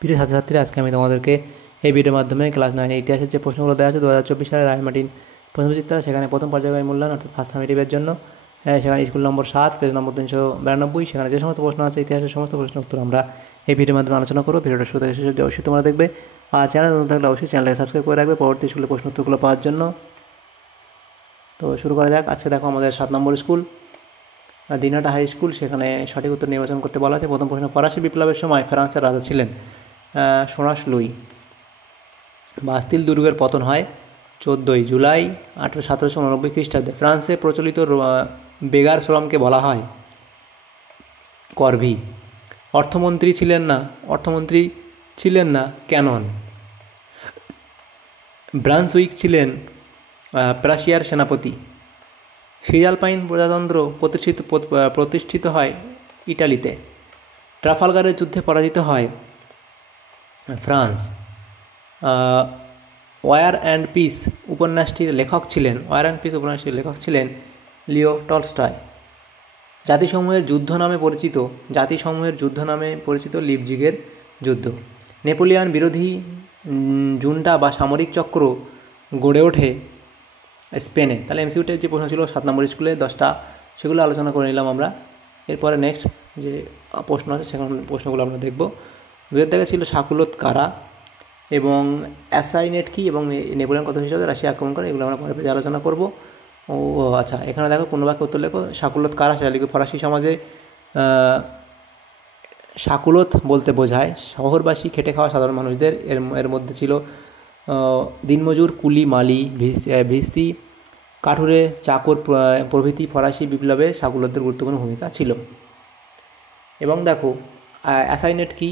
প্রিয় ছাত্রছাত্রীরা, আজকে আমি তোমাদেরকে এই ভিডিওর মাধ্যমে ক্লাস 9 ইতিহাসের যে প্রশ্নগুলো দেওয়া আছে 2024 সালে রায়মার্টিন প্রশ্নবিচিত্রা, সেখানে প্রথম পর্যায়ের মূল্যায়ন অর্থাৎ ফার্স্ট সামেটিভের জন্য সেখানে স্কুল নম্বর 7 পেজ নম্বর 392, সেখানে যে সমস্ত প্রশ্ন আছে ইতিহাসের সমস্ত প্রশ্নের উত্তর আমরা এই ভিডিওর মাধ্যমে আলোচনা করবো। ভিডিওটা শুরু থেকে শেষ অবধি অবশ্যই তোমরা দেখবে, আর চ্যানেল নতুন থাকলে অবশ্যই চ্যানেলকে সাবস্ক্রাইব করে রাখবে পরবর্তী স্কুলের প্রশ্ন উত্তরগুলো পাওয়ার জন্য। তো শুরু করা যাক। আজকে দেখো আমাদের 7 নম্বর স্কুল দিনহাটা হাই স্কুল, সেখানে সঠিক উত্তর নির্বাচন করতে বলা আছে। প্রথম প্রশ্ন, ফরাসি বিপ্লবের সময় ফ্রান্সের রাজা ছিলেন সোনাস লুই। বাস্তিল দুর্গের পতন হয় 14 জুলাই 1789 খ্রিস্টাব্দে। ফ্রান্সে প্রচলিত বেগার শ্রমকে বলা হয় করভি। অর্থমন্ত্রী ছিলেন না ক্যানন। ব্রান্সউইক ছিলেন প্রাশিয়ার সেনাপতি। সিজালপাইন প্রজাতন্ত্র প্রতিষ্ঠিত হয় ইটালিতে। ট্রাফালগারের যুদ্ধে পরাজিত হয় ফ্রান্স। ওয়ার অ্যান্ড পিস উপন্যাসটির লেখক ছিলেন লিও টলস্টয়। জাতিসমূহের যুদ্ধ নামে পরিচিত লিপজিগের যুদ্ধ। নেপোলিয়ান বিরোধী জুন্টা বা সামরিক চক্র গড়ে ওঠে স্পেনে। তাহলে এমসিকিউতে যে প্রশ্ন ছিল 7 নম্বর স্কুলে 10টা, সেগুলো আলোচনা করে নিলাম আমরা। এরপরে নেক্সট যে প্রশ্ন আছে সেখানে প্রশ্নগুলো আমরা দেখব। 2 থেকে ছিল শাকুলত কারা এবং অ্যাসাইনেট কি এবং নেপোলিয়ন কত হিসাবে রাশিয়া আক্রমণ করে, এগুলো আমরা পরে পেজে আলোচনা করব। ও আচ্ছা, এখানে দেখো পূর্ণবাক্য উত্তর লেখো। শাকুলত কারা, সেটা লিখবে ফরাসি সমাজে শাকুলত বলতে বোঝায় শহরবাসী খেটে খাওয়া সাধারণ মানুষদের। এর মধ্যে ছিল দিনমজুর, কুলি, মালি, ভিস্তি, কাঠুরে, চাকর প্রভৃতি। ফরাসি বিপ্লবে শাকুলতদের গুরুত্বপূর্ণ ভূমিকা ছিল। এবং দেখো অ্যাসাইনেট কি,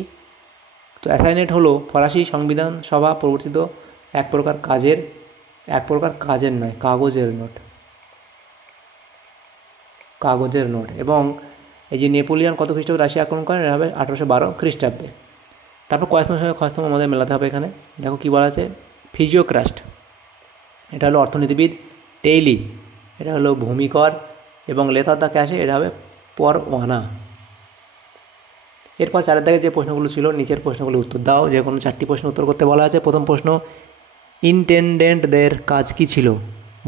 তো অ্যাসাইনেট হলো ফরাসি সংবিধান সভা প্রবর্তিত এক প্রকার কাজের নয়, কাগজের নোট। এবং এই যে নেপোলিয়ন কত খ্রিস্টাব্দে রাশিয়া আক্রমণ করেন, এটা হবে 1812 খ্রিস্টাব্দে। তারপর কয়েকসময়ের সঙ্গে খস্তম আমাদের মেলাতে হবে। এখানে দেখো কী বলা আছে। ফিজিওক্রাস্ট, এটা হলো অর্থনীতিবিদ। টেইলি, এটা হলো ভূমিকর। এবং লেথার দ্য ক্যাশে, এটা হবে পরওয়ানা। এরপর 4 দাগে যে প্রশ্নগুলো ছিল, নিচের প্রশ্নগুলো উত্তর দাও। যে কোনো 4টি প্রশ্ন উত্তর করতে বলা আছে। প্রথম প্রশ্ন, ইন্টেন্ডেন্টদের কাজ কী ছিল?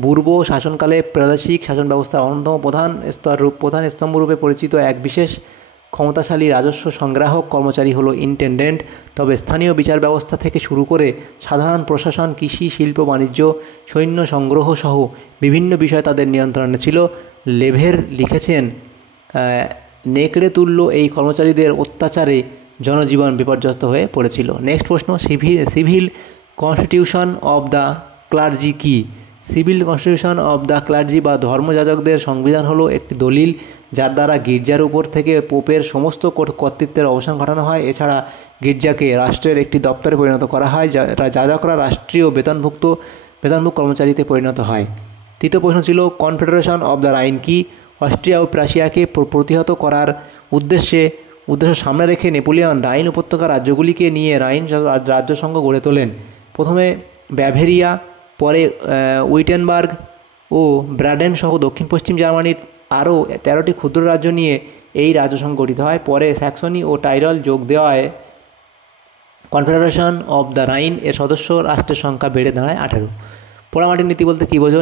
পূর্ব শাসনকালে প্রাদেশিক শাসন ব্যবস্থার অন্যতম প্রধান স্তম্ভরূপে পরিচিত এক বিশেষ ক্ষমতাশালী রাজস্ব সংগ্রাহক কর্মচারী হলো ইন্টেন্ডেন্ট। তবে স্থানীয় বিচার ব্যবস্থা থেকে শুরু করে সাধারণ প্রশাসন, কৃষি, শিল্প, বাণিজ্য, সৈন্য সংগ্রহ সহ বিভিন্ন বিষয় তাদের নিয়ন্ত্রণে ছিল। লেভের লিখেছেন, নেকড়ে তুল্য এই কর্মচারীদের অত্যাচারে জনজীবন বিপর্যস্ত হয়ে পড়েছিল। নেক্সট প্রশ্ন, civil constitution of the clergy কি? Civil constitution of the clergy বা ধর্মযাজকদের সংবিধান হলো একটি দলিল যার দ্বারা গির্জার উপর থেকে পোপের সমস্ত কর্তৃত্বের অবসান ঘটানো হয়। এছাড়া গির্জাকে রাষ্ট্রের একটি দপ্তরে পরিণত করা হয়। যাজকরা রাষ্ট্রীয় বেতনভুক্ত কর্মচারীতে পরিণত হয়। তৃতীয় প্রশ্ন ছিল, কনফেডারেশন অব দ্য রাইন কি? অস্ট্রিয়া ও প্রাশিয়াকে প্রতিহত করার উদ্দেশ্য সামনে রেখে নেপোলিয়ন রাইন উপত্যকা রাজ্যগুলিকে নিয়ে রাইন রাজ্যসংঘ গড়ে তোলেন। প্রথমে ব্যাভেরিয়া, পরে উইটেনবার্গ ও ব্রাডেন সহ দক্ষিণ পশ্চিম জার্মানির আরও 13টি ক্ষুদ্র রাজ্য নিয়ে এই রাজ্যসংঘ গঠিত হয়। পরে স্যাক্সনি ও টাইরল যোগ দেওয়ায় কনফেডারেশন অব দ্য রাইন এর সদস্য রাষ্ট্রের সংখ্যা বেড়ে দাঁড়ায় 18। পোড়ামাটির নীতি বলতে কী বোঝো?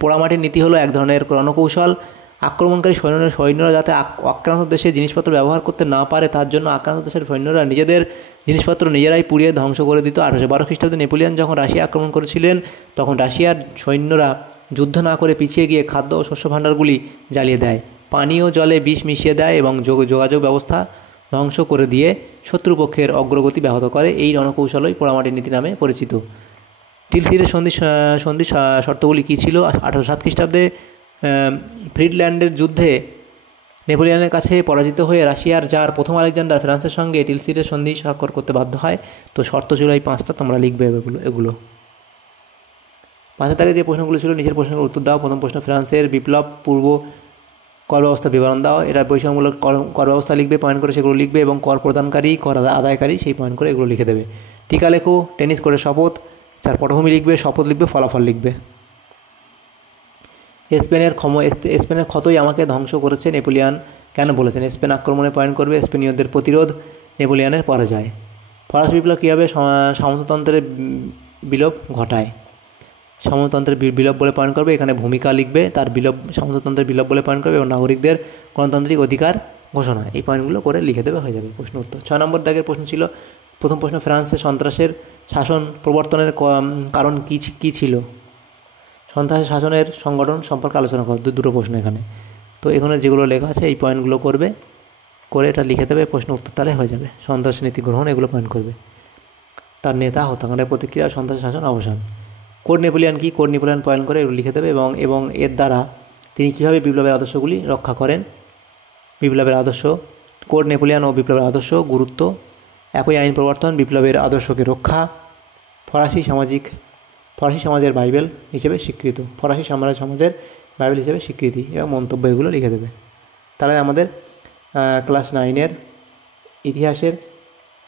পোড়ামাটির নীতি হলো এক ধরনের রণকৌশল। আক্রমণকারী সৈন্যরা যাতে আক্রান্ত দেশে জিনিসপত্র ব্যবহার করতে না পারে, তার জন্য আক্রান্ত দেশের সৈন্যরা নিজেদের জিনিসপত্র নিজেরাই পুড়িয়ে ধ্বংস করে দিত। 1812 খ্রিস্টাব্দে নেপোলিয়ন যখন রাশিয়া আক্রমণ করেছিলেন, তখন রাশিয়ার সৈন্যরা যুদ্ধ না করে পিছিয়ে গিয়ে খাদ্য ও শস্য ভাণ্ডারগুলি জ্বালিয়ে দেয়, পানীয় জলে বিষ মিশিয়ে দেয় এবং যোগাযোগ ব্যবস্থা ধ্বংস করে দিয়ে শত্রুপক্ষের অগ্রগতি ব্যাহত করে। এই রণকৌশলই পোড়ামাটির নীতি নামে পরিচিত। টিলসিটের সন্ধি শর্তগুলি কী ছিল? 1807 খ্রিস্টাব্দে ফ্রিডল্যান্ডের যুদ্ধে নেপোলিয়নের কাছে পরাজিত হয়ে রাশিয়ার জার প্রথম আলেকজান্ডার ফ্রান্সের সঙ্গে টিলসিটের সন্ধি স্বাক্ষর করতে বাধ্য হয়। তো শর্ত ছিল এই 5টা, তোমরা লিখবে এগুলো। 5 থেকে যে প্রশ্নগুলো ছিল, নিচের প্রশ্নগুলোর উত্তর দাও। প্রথম প্রশ্ন, ফ্রান্সের বিপ্লব পূর্ব কর ব্যবস্থা বিবরণ দাও। এটা বৈষম্যমূলক কর ব্যবস্থা লিখবে, পয়েন্ট করে সেগুলো লিখবে, এবং কর প্রদানকারী, কর আদায়কারী, সেই পয়েন্ট করে এগুলো লিখে দেবে। টিকা লেখো, টেনিস করে শপথ, 4 পটভূমি লিখবে, শপথ লিখবে, ফলাফল লিখবে। স্পেনের ক্ষতই আমাকে ধ্বংস করেছে, নেপোলিয়ন কেন বলেছেন? স্পেন আক্রমণে পয়েন্ট করবে, স্পেনীয়দের প্রতিরোধ, নেপোলিয়নের পরাজয়। ফরাসি বিপ্লব কীভাবে সামন্ততন্ত্রের বিলোপ ঘটায়? সামন্ততন্ত্রের বিলোপ বলে পয়েন্ট করবে, এখানে ভূমিকা লিখবে, তার বিলোপ সামন্ততন্ত্রের বিলোপ বলে পয়েন্ট করবে এবং নাগরিকদের গণতান্ত্রিক অধিকার ঘোষণা, এই পয়েন্টগুলো করে লিখে দেবে, হয়ে যাবে প্রশ্ন উত্তর। 6 নম্বর দাগের প্রশ্ন ছিল, প্রথম প্রশ্ন, ফ্রান্সে সন্ত্রাসের শাসন প্রবর্তনের কারণ কী ছিল? সন্ত্রাসী শাসনের সংগঠন সম্পর্কে আলোচনা করো, দুটো প্রশ্ন এখানে। তো এখানে যেগুলো লেখা আছে এই পয়েন্টগুলো করবে, করে এটা লিখে দেবে, প্রশ্ন উত্তর তাহলে হয়ে যাবে। সন্ত্রাসী নীতি গ্রহণ, এগুলো পয়েন্ট করবে। তার নেতা হত্যাকাণ্ডের প্রতিক্রিয়া, সন্ত্রাসী শাসন অবসান। কোড নেপোলিয়ান কি? কোড নেপোলিয়ান পয়েন্ট করে এগুলো লিখে দেবে এবং এর দ্বারা তিনি কীভাবে বিপ্লবের আদর্শগুলি রক্ষা করেন। বিপ্লবের আদর্শ, কোড নেপোলিয়ান ও বিপ্লবের আদর্শ, গুরুত্ব, একই আইন প্রবর্তন, বিপ্লবের আদর্শকে রক্ষা, ফরাসি সমাজের বাইবেল হিসেবে স্বীকৃত, ফরাসি সমাজের বাইবেল হিসেবে স্বীকৃতি এবং মন্তব্য, এগুলো লিখে দেবে। তাহলে আমাদের ক্লাস 9-এর ইতিহাসের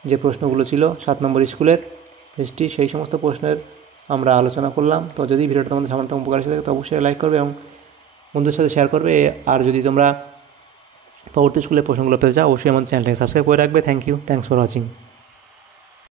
যে প্রশ্নগুলো ছিল 7 নম্বর স্কুলের হিস্ট্রি, সেই সমস্ত প্রশ্নের আমরা আলোচনা করলাম। তো যদি ভিডিওটা তোমাদের সামান্য উপকার এসে থাকে তো অবশ্যই লাইক করবে এবং বন্ধুদের সাথে শেয়ার করবে। আর যদি তোমরা পরবর্তী স্কুলের প্রশ্নগুলো পেতে চাও অবশ্যই আমার চ্যানেলটাকে সাবস্ক্রাইব করে রাখবে। Thank you, thanks for watching.